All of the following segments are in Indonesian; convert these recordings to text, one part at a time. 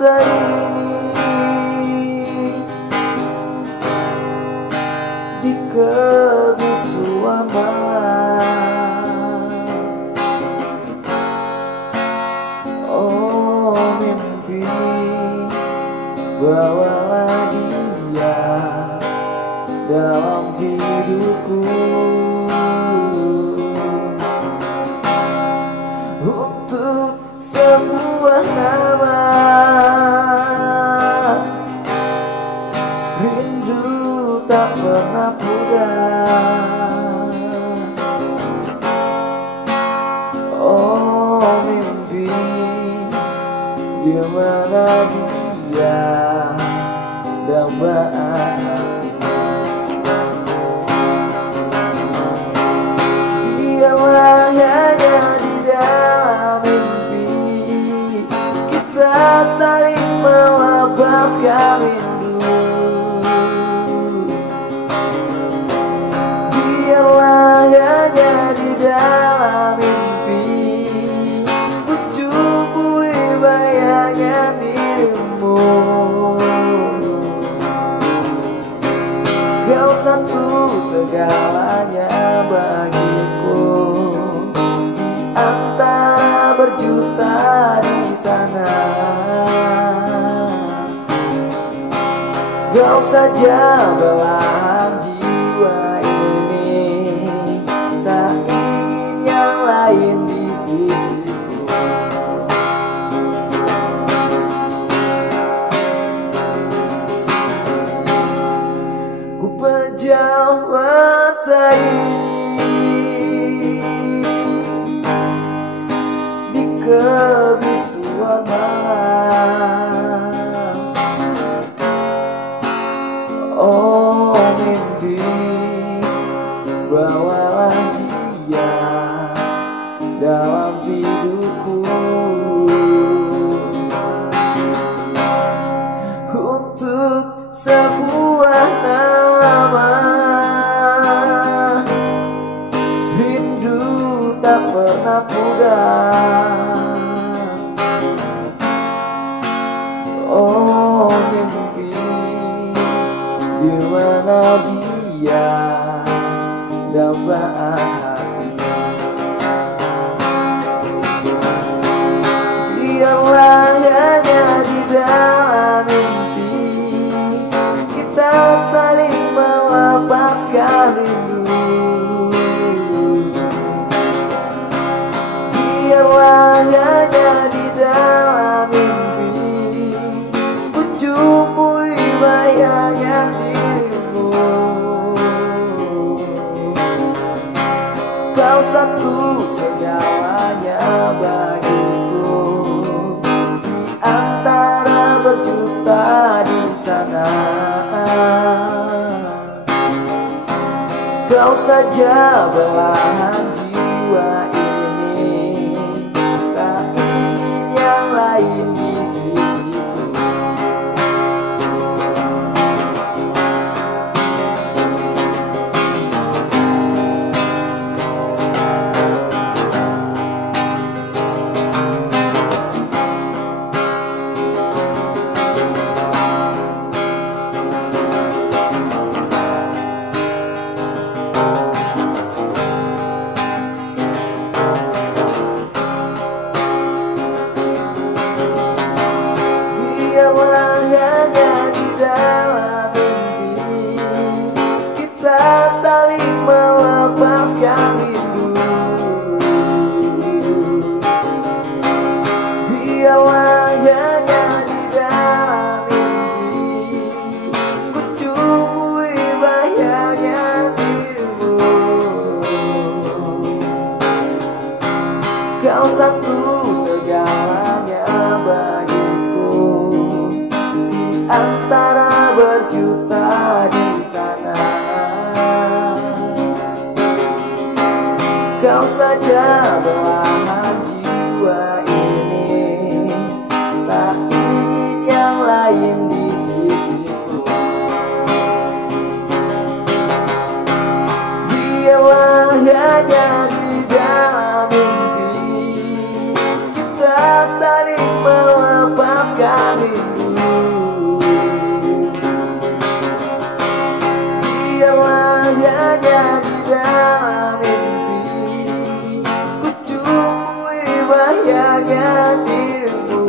mata ini di kebisuan malam. Oh mimpi, bawalah dia dalam tidurku untuk sebuah nama. Rindu tak pernah pudar. Oh mimpi, di mana dia dambaan. Biarlah hanya di dalam mimpi kita saling melepaskan rindu. Biarlah hanya di dalam mimpi ku cubui bayangan dirimu. Kau satu segalanya bagiku, di antara berjuta di sana. Kau saja belahan jiwa ini, tak ingin yang lain di sisiku. Ku pejam mata ini di kebisuan malam. Oh mimpi, bawalah dia dalam tidurku untuk sebuah nama. Rindu tak pernah pudar. Oh mimpi, di mana dia dambaan hati. Biarlah hanya di dalam mimpi kita saling melepaskan rindu. Biarlah hanya di dalam mimpi ku cubui bayangan dirimu. Kau satu segalanya bagiku, di antara berjuta di sana. Kau saja belahan jiwa ini, tak ingin yang lain di sisiku. Biarlah hanya di dalam mimpi kita saling melepaskan rindu. Biarlah hanya di dalam mimpi ku cubui bayangan dirimu. Kau satu segalanya bagiku, di antara berjuta di sana. Kau saja belahan jiwa ini, tak ingin yang lain di sisiku. Biarlah hanya di dalam mimpi kita saling melepaskan melepaskan rindu. Diamlah hanya di dalam mimpi, ku tumbuhi bayangan dirimu.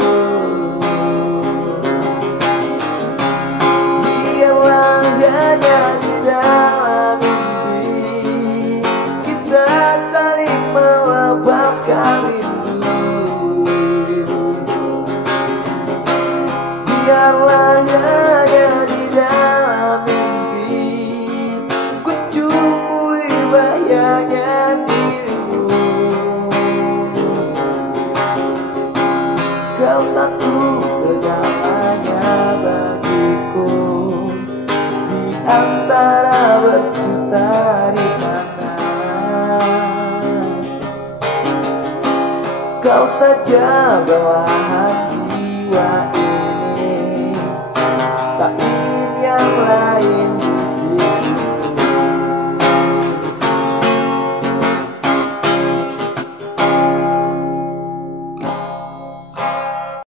Diamlah hanya di dalam mimpi, kita saling melepaskan rindu. Biarlah hanya di dalam mimpi, ku tumbuhi bayangan dirimu. Kau satu segalanya bagiku, di antara berjuta di sana. Kau saja belahan jiwa